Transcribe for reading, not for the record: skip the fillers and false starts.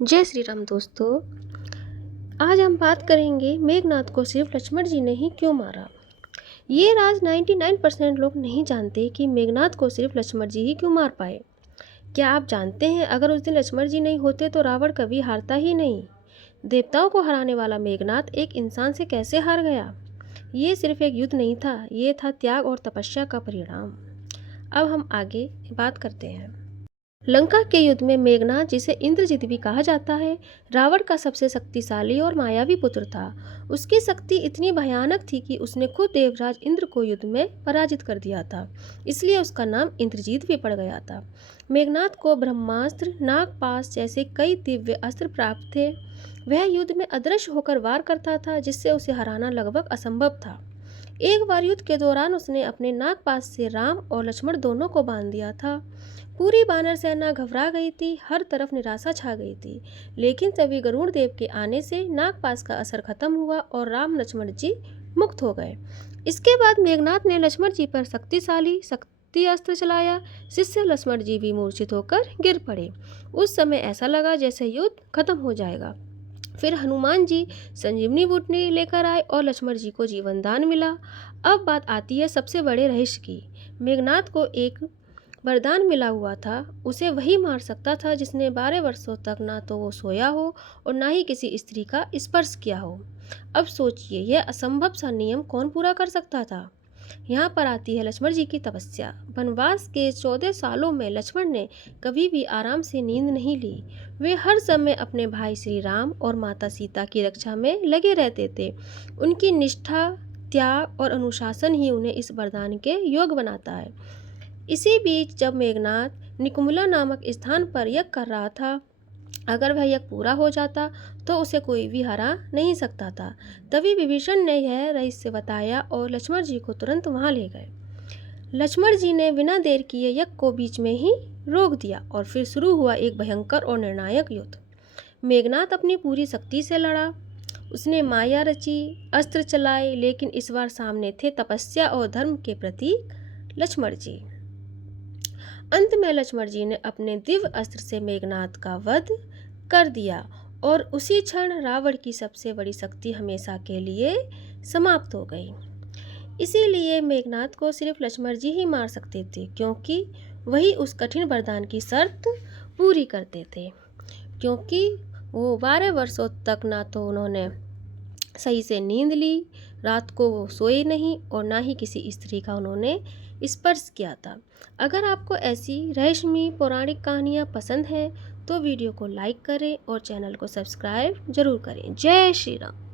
जय श्री राम दोस्तों। आज हम बात करेंगे मेघनाद को सिर्फ लक्ष्मण जी ने ही क्यों मारा। ये राज 99% लोग नहीं जानते कि मेघनाद को सिर्फ लक्ष्मण जी ही क्यों मार पाए। क्या आप जानते हैं अगर उस दिन लक्ष्मण जी नहीं होते तो रावण कभी हारता ही नहीं। देवताओं को हराने वाला मेघनाद एक इंसान से कैसे हार गया। ये सिर्फ एक युद्ध नहीं था, ये था त्याग और तपस्या का परिणाम। अब हम आगे बात करते हैं। लंका के युद्ध में मेघनाद, जिसे इंद्रजित भी कहा जाता है, रावण का सबसे शक्तिशाली और मायावी पुत्र था। उसकी शक्ति इतनी भयानक थी कि उसने खुद देवराज इंद्र को युद्ध में पराजित कर दिया था, इसलिए उसका नाम इंद्रजीत भी पड़ गया था। मेघनाद को ब्रह्मास्त्र, नागपाश जैसे कई दिव्य अस्त्र प्राप्त थे। वह युद्ध में अदृश्य होकर वार करता था, जिससे उसे हराना लगभग असंभव था। एक बार युद्ध के दौरान उसने अपने नागपाश से राम और लक्ष्मण दोनों को बांध दिया था। पूरी वानर सेना घबरा गई थी, हर तरफ निराशा छा गई थी। लेकिन तभी गरुड़ देव के आने से नागपाश का असर खत्म हुआ और राम लक्ष्मण जी मुक्त हो गए। इसके बाद मेघनाद ने लक्ष्मण जी पर शक्तिशाली शक्ति अस्त्र चलाया, जिससे लक्ष्मण जी भी मूर्छित होकर गिर पड़े। उस समय ऐसा लगा जैसे युद्ध खत्म हो जाएगा। फिर हनुमान जी संजीवनी बूटी लेकर आए और लक्ष्मण जी को जीवन दान मिला। अब बात आती है सबसे बड़े रहस्य की। मेघनाद को एक वरदान मिला हुआ था, उसे वही मार सकता था जिसने 12 वर्षों तक ना तो वो सोया हो और ना ही किसी स्त्री का स्पर्श किया हो। अब सोचिए, यह असंभव सा नियम कौन पूरा कर सकता था। यहाँ पर आती है लक्ष्मण जी की तपस्या। वनवास के 14 सालों में लक्ष्मण ने कभी भी आराम से नींद नहीं ली। वे हर समय अपने भाई श्री राम और माता सीता की रक्षा में लगे रहते थे। उनकी निष्ठा, त्याग और अनुशासन ही उन्हें इस वरदान के योग्य बनाता है। इसी बीच जब मेघनाद निकुम्भला नामक स्थान पर यज्ञ कर रहा था, अगर वह यज्ञ पूरा हो जाता तो उसे कोई भी हरा नहीं सकता था। तभी विभीषण ने यह रहस्य बताया और लक्ष्मण जी को तुरंत वहां ले गए। लक्ष्मण जी ने बिना देर किए यज्ञ को बीच में ही रोक दिया और फिर शुरू हुआ एक भयंकर और निर्णायक युद्ध। मेघनाद अपनी पूरी शक्ति से लड़ा। उसने माया रची, अस्त्र चलाए, लेकिन इस बार सामने थे तपस्या और धर्म के प्रतीक लक्ष्मण जी। अंत में लक्ष्मण जी ने अपने दिव्य अस्त्र से मेघनाद का वध कर दिया और उसी क्षण रावण की सबसे बड़ी शक्ति हमेशा के लिए समाप्त हो गई। इसीलिए मेघनाद को सिर्फ लक्ष्मण जी ही मार सकते थे, क्योंकि वही उस कठिन वरदान की शर्त पूरी करते थे। क्योंकि वो 12 वर्षों तक ना तो उन्होंने सही से नींद ली, रात को वो सोए नहीं और ना ही किसी स्त्री का उन्होंने स्पर्श किया था। अगर आपको ऐसी रहस्यमयी पौराणिक कहानियाँ पसंद हैं तो वीडियो को लाइक करें और चैनल को सब्सक्राइब जरूर करें। जय श्री राम।